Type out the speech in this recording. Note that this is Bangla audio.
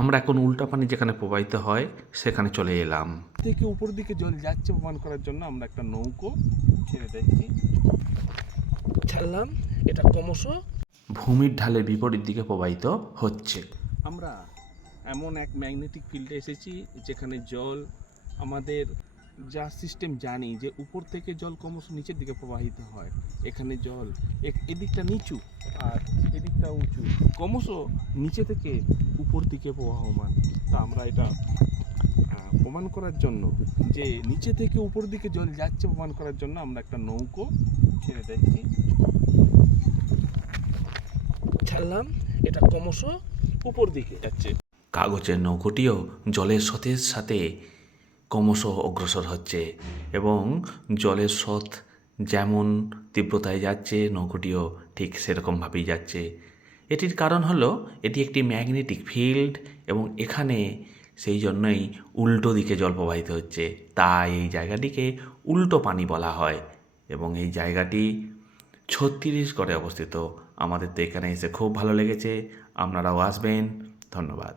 আমরা এখন উল্টা পানি যেখানে প্রবাহিত হয় সেখানে চলে এলাম। থেকে উপর দিকে জল যাচ্ছে প্রমাণ করার জন্য আমরা একটা নৌকো ছেড়ে দিচ্ছি, ছাড়লাম। এটা ক্রমশ ভূমির ঢালে বিপরীত দিকে প্রবাহিত হচ্ছে। আমরা এমন এক ম্যাগনেটিক ফিল্ডে এসেছি যেখানে জল আমাদের যা সিস্টেম জানি যে উপর থেকে জল ক্রমশ নিচের দিকে প্রবাহিত হয়। এখানে জল এদিকটা নিচু আর এদিকটা উঁচু, ক্রমশ নিচে থেকে উপর দিকে প্রবাহমান। তা আমরা এটা প্রমাণ করার জন্য যে নিচে থেকে উপর দিকে জল যাচ্ছে প্রমাণ করার জন্য আমরা একটা নৌকো ছেড়ে দিচ্ছি, ছাড়লাম। এটা ক্রমশ উপর দিকে যাচ্ছে। কাগজের নৌকোটিও জলের স্রোতের সাথে ক্রমশ অগ্রসর হচ্ছে এবং জলের স্রোত যেমন তীব্রতায় যাচ্ছে নৌকোটিও ঠিক সেরকমভাবেই যাচ্ছে। এটির কারণ হলো এটি একটি ম্যাগনেটিক ফিল্ড এবং এখানে সেই জন্যই উল্টো দিকে জল প্রবাহিত হচ্ছে, তাই এই জায়গাটিকে উল্টো পানি বলা হয় এবং এই জায়গাটি ছত্তিশগড়ে অবস্থিত। আমাদের তো এখানে এসে খুব ভালো লেগেছে, আপনারাও আসবেন। ধন্যবাদ।